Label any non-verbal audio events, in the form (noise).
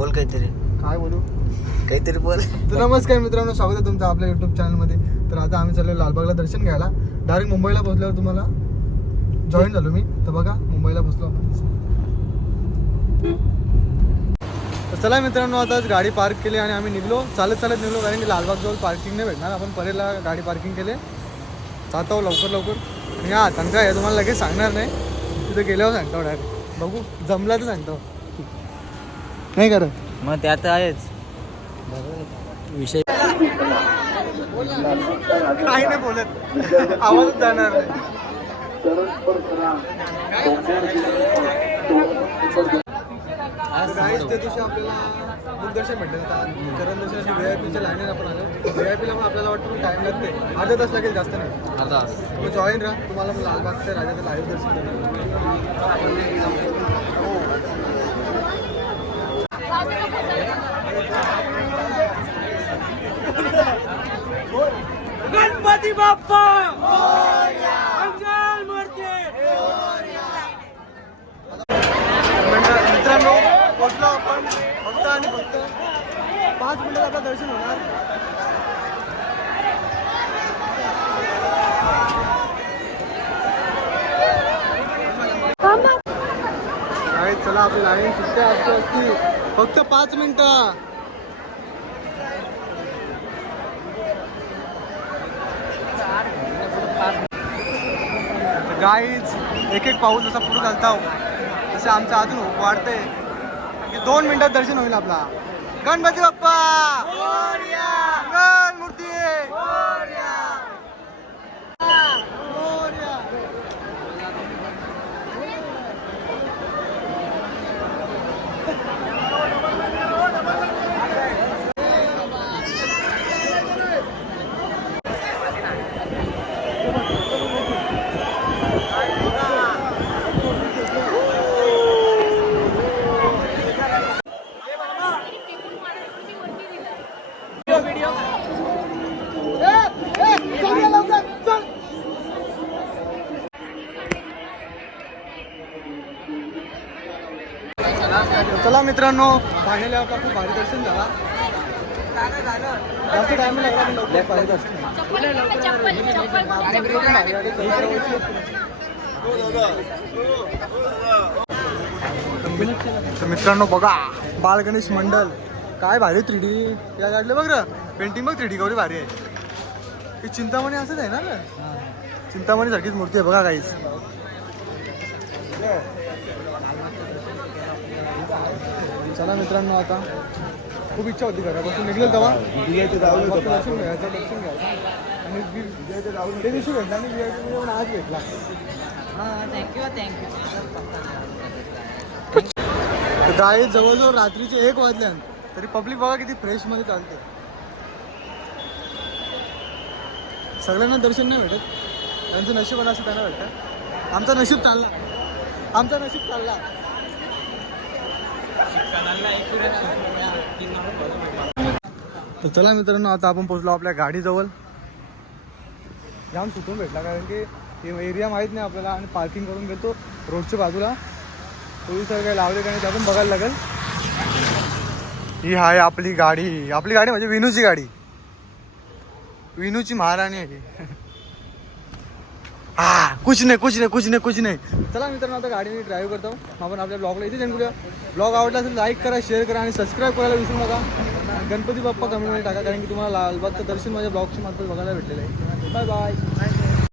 बोल काहीतरी. काय बोलू? काहीतरी बोल. तर नमस्कार मित्रांनो स्वागत आहे तुमचं आपल्या युट्यूब चॅनलमध्ये तर आता आम्ही चाललो लालबागला दर्शन घ्यायला. डायरेक्ट मुंबईला पोहोचल्यावर तुम्हाला जॉईन झालो मी. तर बघा मुंबईला पोहोचलो आपण. तर चला मित्रांनो आता गाडी पार्क केली आणि आम्ही निघलो. चालत चालत निघलो कारण की लालबाग जवळ पार्किंग नाही भेटणार. आपण परेला गाडी पार्किंग केले. जातो लवकर लवकर. आणि हा तंका आहे. तुम्हाला लगेच सांगणार नाही. तिथे गेल्यावर सांगतो डायरेक्ट बघू. जमला तर सांगतो. नाही करा मग ते आता आहेच. विषय काही नाही बोलत. आवाजच जाणार त्या दिवशी आपल्याला भेटलं करण व्ही आय पीच्या आपण आलो. व्ही आय पीला पण आपल्याला वाटतं टाईम लागते अर्धा तास लागेल जास्त नाही. मग जॉईन राहा. तुम्हाला मग लालबागच्या राजाचं लाईव्ह दर्शन गणपती बाप्पा! मंगल मूर्ती! मित्रांनो आपण फक्त आणि फक्त पाच मिनिटात आपलं दर्शन होणार. काय चला आपली लाईन सुट्ट्या असते असती. फक्त पाच मिनिटं. गाईज एक एक पाऊल जसा पुढे घालता हो, तसे आमचं अजून होप वाढते. की दोन मिनिटात दर्शन होईल आपला. गणपती बाप्पा मंगल मूर्ती मोरया. चला मित्रांनो फायनली आपला खूप भारी दर्शन झाला. जास्त टाइम लागला पण लवकर भारी दर्शन मित्रांनो बघा बाळ गणेश मंडल. काय भारी थ्री डी या काढले बघ र. पेंटिंग बघ थ्री डी गौरी भारी आहे. ही चिंतामणी असंच आहे ना रे? चिंतामणी सारखीच मूर्ती आहे बघा काहीच चला मित्रांनो आता. खूप इच्छा होती घरापासून. निघलेल तेव्हा? दर्शन घ्यायचं दर्शन घ्यायचं. आणि ते दिवशी भेटला आणि मध्ये पण आज भेटला. थँक्यू थँक्यू गाडी जवळजवळ रात्रीचे एक वाजल्यान तरी पब्लिक बघा किती फ्रेशमध्ये चालते सगळ्यांना दर्शन नाही भेटत. त्यांचं नशीब आलं असं त्यांना भेटतं. आमचा नशीब चालला. आमचा नशीब चालला. तर चला मित्रांनो आता आपण पोहोचलो आपल्या गाडीजवळ. जाम सुकून भेटला कारण की एरिया माहीत नाही आपल्याला आणि पार्किंग करून घेतो रोडच्या बाजूला. पोलीस काही लावले का नाही ते आपण बघायला लागेल. ही आहे आपली गाडी. आपली गाडी म्हणजे विनूची गाडी. विनूची महाराणी आहे (laughs) कुछ नाही कुछ नाही कुछ नाही कुछ नाही। चला मित्रांनो आता गाडी मी ड्राईव्ह करतो. आपण आपल्या ब्लॉगला इथे जिंकूया ब्लॉग आवडला असेल लाईक करा शेअर करा आणि सबस्क्राईब करायला विसरू नका. गणपती बाप्पा कमेंटमध्ये टाका कारण की तुम्हाला लालबागचं दर्शन माझ्या ब्लॉगच्या मार्फत बघायला भेटलेलं आहे. Bye bye